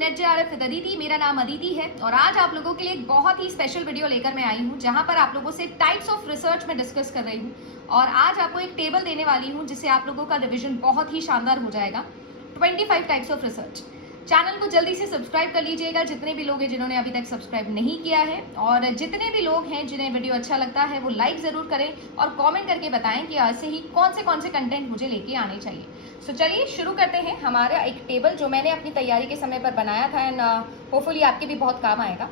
Net JRF with Aditi. मेरा नाम अदिति है और आज आप लोगों के लिए एक बहुत ही स्पेशल वीडियो लेकर मैं आई हूँ जहाँ पर आप लोगों से टाइप्स ऑफ रिसर्च में डिस्कस कर रही हूँ और आज आपको एक टेबल देने वाली हूँ जिससे आप लोगों का रिविजन बहुत ही शानदार हो जाएगा। 25 टाइप्स ऑफ रिसर्च। चैनल को जल्दी से सब्सक्राइब कर लीजिएगा जितने भी लोग हैं जिन्होंने अभी तक सब्सक्राइब नहीं किया है, और जितने भी लोग हैं जिन्हें वीडियो अच्छा लगता है वो लाइक ज़रूर करें और कमेंट करके बताएं कि ऐसे ही कौन से कंटेंट मुझे लेके आने चाहिए। सो चलिए शुरू करते हैं हमारा एक टेबल जो मैंने अपनी तैयारी के समय पर बनाया था एंड होपफुली आपके भी बहुत काम आएगा।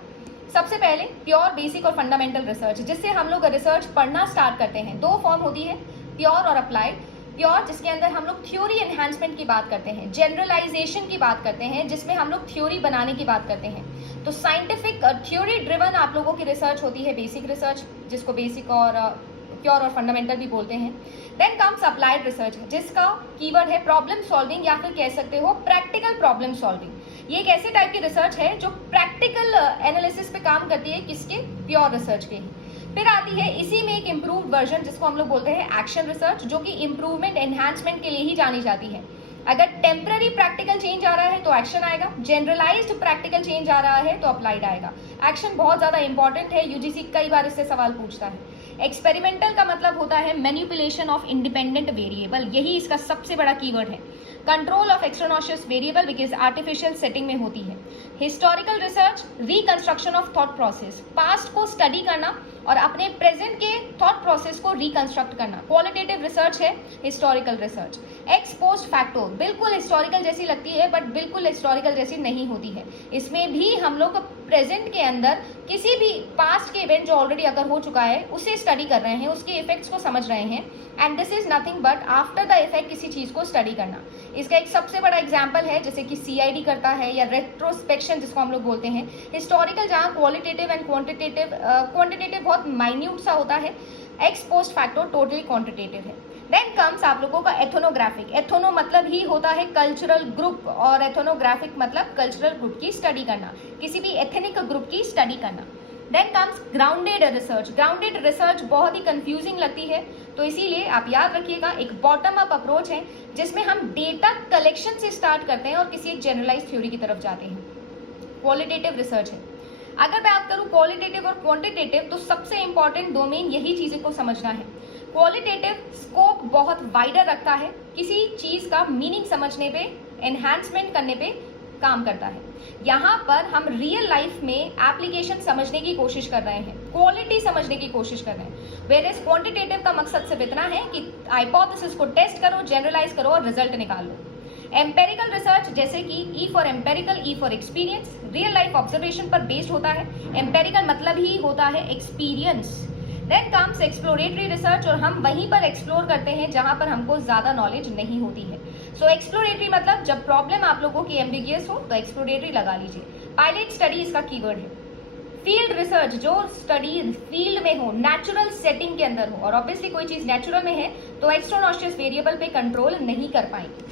सबसे पहले प्योर, बेसिक और फंडामेंटल रिसर्च, जिससे हम लोग रिसर्च पढ़ना स्टार्ट करते हैं। दो फॉर्म होती है, प्योर और अप्लाइड। प्योर जिसके अंदर हम लोग थ्योरी एनहांसमेंट की बात करते हैं, जनरलाइजेशन की बात करते हैं, जिसमें हम लोग थ्योरी बनाने की बात करते हैं। तो साइंटिफिक थ्योरी ड्रिवन आप लोगों की रिसर्च होती है बेसिक रिसर्च, जिसको बेसिक और प्योर और फंडामेंटल भी बोलते हैं। देन कम्स अप्लाइड रिसर्च, जिसका कीवर्ड है प्रॉब्लम सॉल्विंग या फिर कह सकते हो प्रैक्टिकल प्रॉब्लम सॉल्विंग। ये एक ऐसे टाइप की रिसर्च है जो प्रैक्टिकल एनालिसिस पे काम करती है, किसके? प्योर रिसर्च के ही। फिर आती है इसी में एक इम्प्रूव्ड वर्जन जिसको हम लोग बोलते हैं एक्शन रिसर्च, जो कि इम्प्रूवमेंट एनहांसमेंट के लिए ही जानी जाती है। अगर टेम्पररी प्रैक्टिकल चेंज आ रहा है तो एक्शन आएगा, जनरलाइज्ड प्रैक्टिकल चेंज आ रहा है तो अप्लाइड आएगा। एक्शन बहुत ज्यादा इंपॉर्टेंट है, यूजीसी कई बार इससे सवाल पूछता है। एक्सपेरिमेंटल का मतलब होता है मैनिपुलेशन ऑफ इंडिपेंडेंट वेरिएबल, यही इसका सबसे बड़ा कीवर्ड है। Control of extraneous variable because artificial setting में होती है। Historical research, reconstruction of thought process, past को स्टडी करना और अपने प्रेजेंट के थॉट प्रोसेस को रिकंस्ट्रक्ट करना। क्वालिटेटिव रिसर्च है historical research. Ex post facto, बिल्कुल हिस्टोरिकल जैसी लगती है बट बिल्कुल हिस्टोरिकल जैसी नहीं होती है। इसमें भी हम लोग प्रेजेंट के अंदर किसी भी पास्ट के इवेंट जो ऑलरेडी अगर हो चुका है उसे स्टडी कर रहे हैं, उसके इफेक्ट्स को समझ रहे हैं, and this is nothing but after the effect किसी चीज को स्टडी करना। इसका एक सबसे बड़ा एग्जाम्पल है जैसे कि सीआईडी करता है, या रेट्रोस्पेक्शन जिसको हम लोग बोलते हैं। हिस्टोरिकल जहाँ क्वालिटेटिव एंड क्वांटिटेटिव बहुत माइन्यूट सा होता है, x post facto totally quantitative है। देन कम्स आप लोगों का एथोनोग्राफिक। एथोनो मतलब ही होता है कल्चरल ग्रुप और एथोनोग्राफिक मतलब कल्चरल ग्रुप की स्टडी करना, किसी भी एथनिक ग्रुप की स्टडी करना। Then comes grounded research. Grounded research बहुत ही कंफ्यूजिंग लगती है, तो इसीलिए आप याद रखिएगा एक बॉटम अप अप्रोच है जिसमें हम डेटा कलेक्शन से स्टार्ट करते हैं और किसी एक जनरलाइज थ्योरी की तरफ जाते हैं। क्वालिटेटिव रिसर्च है। अगर मैं बात करूं क्वालिटेटिव और क्वांटिटेटिव, तो सबसे इंपॉर्टेंट डोमेन यही चीजें को समझना है। क्वालिटेटिव स्कोप बहुत वाइडर रखता है, किसी चीज का मीनिंग समझने पे, एनहांसमेंट करने पे काम करता है। यहाँ पर हम रियल लाइफ में एप्लीकेशन समझने की कोशिश कर रहे हैं, क्वालिटी समझने की कोशिश कर रहे हैं। वेयरएज क्वांटिटेटिव का मकसद सिर्फ इतना है कि हाइपोथेसिस को टेस्ट करो, जनरलाइज करो और रिजल्ट निकाल लो। एम्पेरिकल रिसर्च जैसे कि E for empirical, E for experience, real life observation पर बेस्ड होता है। एम्पेरिकल मतलब ही होता है experience. Then comes exploratory research, और हम वहीं पर एक्सप्लोर करते हैं जहां पर हमको ज्यादा नॉलेज नहीं होती है। सो एक्सप्लोरेटरी मतलब जब प्रॉब्लम आप लोगों की एम्बिगियस हो तो एक्सप्लोरेटरी लगा लीजिए। पायलट स्टडी इसका कीवर्ड है। फील्ड रिसर्च, जो स्टडी फील्ड में हो, नेचुरल सेटिंग के अंदर हो, और ऑब्वियसली कोई चीज नेचुरल में है तो एक्सट्रानोशियस वेरिएबल पे कंट्रोल नहीं कर पाएंगे।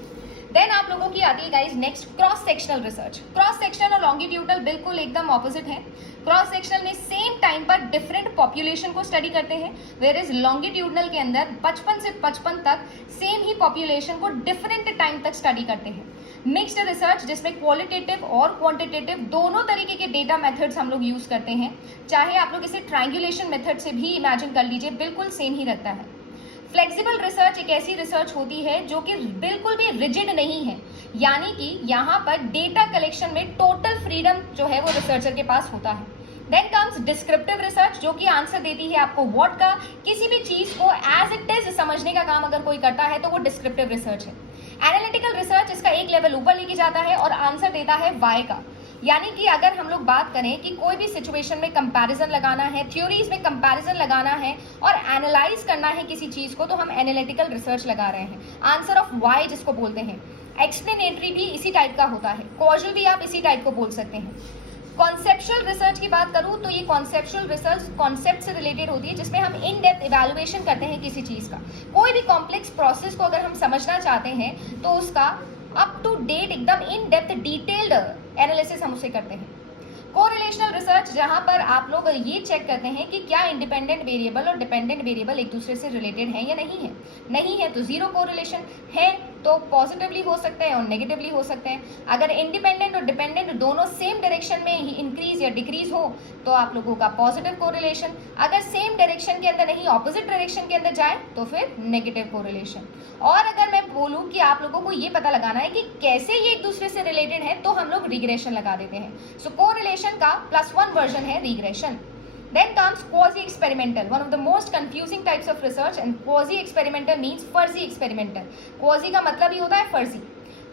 देन आप लोगों की आती है guys next cross sectional research. Cross sectional और लॉन्गिट्यूडनल बिल्कुल एकदम ऑपोजिट है। क्रॉस सेक्शनल में सेम टाइम पर डिफरेंट पॉपुलेशन को स्टडी करते हैं, वेयर इज लॉन्गिट्यूडनल के अंदर 55 से 55 तक सेम ही पॉपुलेशन को डिफरेंट टाइम तक स्टडी करते हैं। मिक्स्ड रिसर्च जिसमें क्वालिटेटिव और क्वांटिटेटिव दोनों तरीके के डेटा मेथड्स हम लोग यूज करते हैं, चाहे आप लोग इसे ट्रायंगुलेशन मेथड से भी इमेजिन कर लीजिए, बिल्कुल सेम ही रहता है। फ्लेक्सिबल रिसर्च एक ऐसी रिसर्च होती है जो कि बिल्कुल भी रिजिड नहीं है, यानी कि यहाँ पर डेटा कलेक्शन में टोटल फ्रीडम जो है वो रिसर्चर के पास होता है। देन कम्स डिस्क्रिप्टिव रिसर्च, जो कि आंसर देती है आपको व्हाट का, किसी भी चीज को एज इट इज समझने का काम अगर कोई करता है तो वो डिस्क्रिप्टिव रिसर्च है। एनालिटिकल रिसर्च इसका एक लेवल ऊपर लेके जाता है और आंसर देता है वाई का, यानी कि अगर हम लोग बात करें कि कोई भी सिचुएशन में कंपैरिजन लगाना है, थ्योरीज में कंपैरिजन लगाना है और एनालाइज करना है किसी चीज को, तो हम एनालिटिकल रिसर्च लगा रहे हैं। आंसर ऑफ वाई जिसको बोलते हैं। एक्सप्लेनेटरी भी इसी टाइप का होता है, कॉजल भी आप इसी टाइप को बोल सकते हैं। कॉन्सेप्चुअल रिसर्च की बात करूं तो ये कॉन्सेप्चुअल रिसर्च कॉन्सेप्ट से रिलेटेड होती है, जिसमें हम इन डेप्थ इवैल्यूएशन करते हैं किसी चीज का। कोई भी कॉम्प्लेक्स प्रोसेस को अगर हम समझना चाहते हैं तो उसका अप टू डेट एकदम इन डेप्थ डिटेल्ड एनालिसिस हम उसे करते हैं। कोरिलेशनल रिसर्च, जहां पर आप लोग ये चेक करते हैं कि क्या इंडिपेंडेंट वेरिएबल और डिपेंडेंट वेरिएबल एक दूसरे से रिलेटेड है या नहीं है। नहीं है तो जीरो कोरिलेशन, है तो पॉजिटिवली हो सकते हैं और नेगेटिवली हो सकते हैं। अगर इंडिपेंडेंट और डिपेंडेंट दोनों सेम डायरेक्शन में ही इंक्रीज या डिक्रीज हो तो आप लोगों का पॉजिटिव कोरिलेशन, अगर सेम डायरेक्शन के अंदर नहीं ऑपोजिट डायरेक्शन के अंदर जाए तो फिर नेगेटिव कोरिलेशन। और अगर मैं बोलूं कि आप लोगों को ये पता लगाना है कि कैसे ये एक दूसरे से रिलेटेड है तो हम लोग रिग्रेशन लगा देते हैं। सो कोरिलेशन का +1 वर्जन है regression. Then comes quasi-experimental, one of the most confusing types of research, and quasi-experimental means fuzzy experimental. Quasi का मतलब ही होता है फर्जी।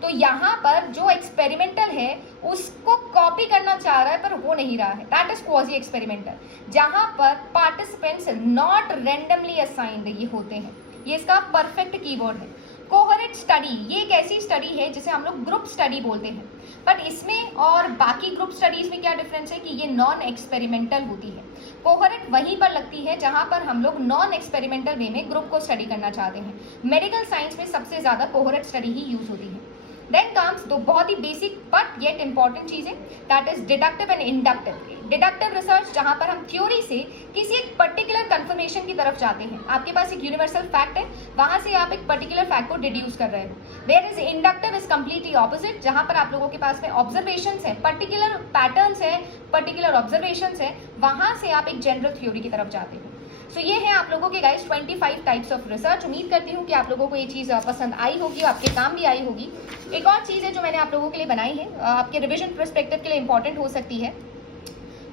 तो यहाँ पर जो एक्सपेरिमेंटल है उसको कॉपी करना चाह रहा है पर हो नहीं रहा है, दैट इज क्वाजी एक्सपेरिमेंटल, जहाँ पर पार्टिसिपेंट्स नॉट रैंडमली असाइंड ये होते हैं। ये इसका परफेक्ट कीवर्ड है। कोहरेंट स्टडी, ये एक ऐसी स्टडी है जिसे हम लोग ग्रुप स्टडी बोलते हैं, बट इसमें और बाकी ग्रुप स्टडीज में क्या डिफरेंस है कि ये नॉन एक्सपेरिमेंटल होती है। कोहरेंट वहीं पर लगती है जहां पर हम लोग नॉन एक्सपेरिमेंटल वे में ग्रुप को स्टडी करना चाहते हैं। मेडिकल साइंस में सबसे ज़्यादा कोहरेंट स्टडी ही यूज होती है। देन कम्स दो बहुत ही बेसिक बट येट इंपॉर्टेंट चीज़ें, that is deductive and inductive. Deductive research जहां पर हम थ्योरी से किसी एक पर्टिकुलर कंफर्मेशन की तरफ जाते हैं। आपके पास एक यूनिवर्सल फैक्ट है, वहां से आप एक पर्टिकुलर फैक्ट को डिड्यूस कर रहे हो। Where is inductive is completely opposite, जहां पर आप लोगों के पास में ऑब्जर्वेशंस है, पर्टिकुलर पैटर्न्स है, पर्टिकुलर ऑब्जर्वेशंस है, वहां से आप एक जनरल थ्योरी की तरफ जाते हो। सो ये है आप लोगों के गाइस 25 टाइप्स ऑफ रिसर्च। उम्मीद करती हूँ कि आप लोगों को ये चीज़ पसंद आई होगी, आपके काम भी आई होगी। एक और चीज़ है जो मैंने आप लोगों के लिए बनाई है, आपके रिविजन पर्सपेक्टिव के लिए इंपॉर्टेंट हो सकती है,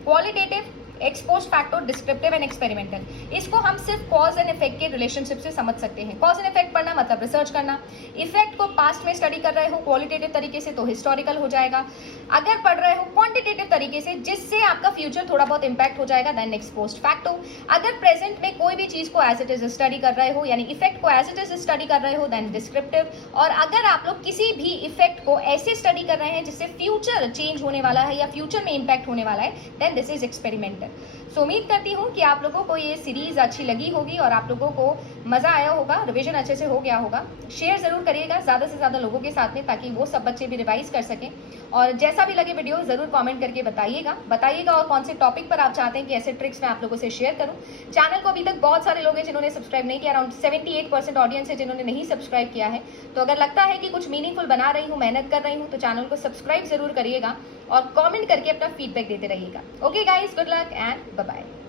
qualitative, expose factor, descriptive and experimental. इसको हम सिर्फ कॉज एंड इफेक्ट के रिलेशनशिप से समझ सकते हैं। कॉज एंड इफेक्ट पढ़ना मतलब रिसर्च करना, इफेक्ट को पास्ट में स्टडी कर रहे हो क्वालिटेटिव तरीके से तो हिस्टोरिकल हो जाएगा। अगर पढ़ रहे हो क्वांटिटेटिव तरीके से जिससे आपका फ्यूचर थोड़ा बहुत इंपैक्ट हो जाएगा, देन एक्सपोज फैक्टर। अगर प्रेजेंट में कोई भी चीज़ को एज इट इज स्टडी कर रहे हो यानी इफेक्ट को एज इट इज स्टडी कर रहे हो, देन डिस्क्रिप्टिव। और अगर आप लोग किसी भी इफेक्ट को ऐसे स्टडी कर रहे हैं जिससे फ्यूचर चेंज होने वाला है या फ्यूचर में इंपैक्ट होने वाला है, देन दिस इज एक्सपेरिमेंटल। सो उम्मीद करती हूँ कि आप लोगों को ये सीरीज अच्छी लगी होगी और आप लोगों को मज़ा आया होगा, रिवीजन अच्छे से हो गया होगा। शेयर ज़रूर करिएगा ज़्यादा से ज़्यादा लोगों के साथ में, ताकि वो सब बच्चे भी रिवाइज कर सकें। और जैसा भी लगे वीडियो ज़रूर कमेंट करके बताइएगा और कौन से टॉपिक पर आप चाहते हैं कि ऐसे ट्रिक्स मैं आप लोगों से शेयर करूँ। चैनल को अभी तक बहुत सारे लोग हैं जिन्होंने सब्सक्राइब नहीं किया, अराउंड 78% ऑडियंस है जिन्होंने नहीं सब्सक्राइब किया है। तो अगर लगता है कि कुछ मीनिंगफुल बना रही हूँ, मेहनत कर रही हूँ, तो चैनल को सब्सक्राइब ज़रूर करिएगा और कमेंट करके अपना फीडबैक देते रहिएगा। Okay guys, good luck and bye bye.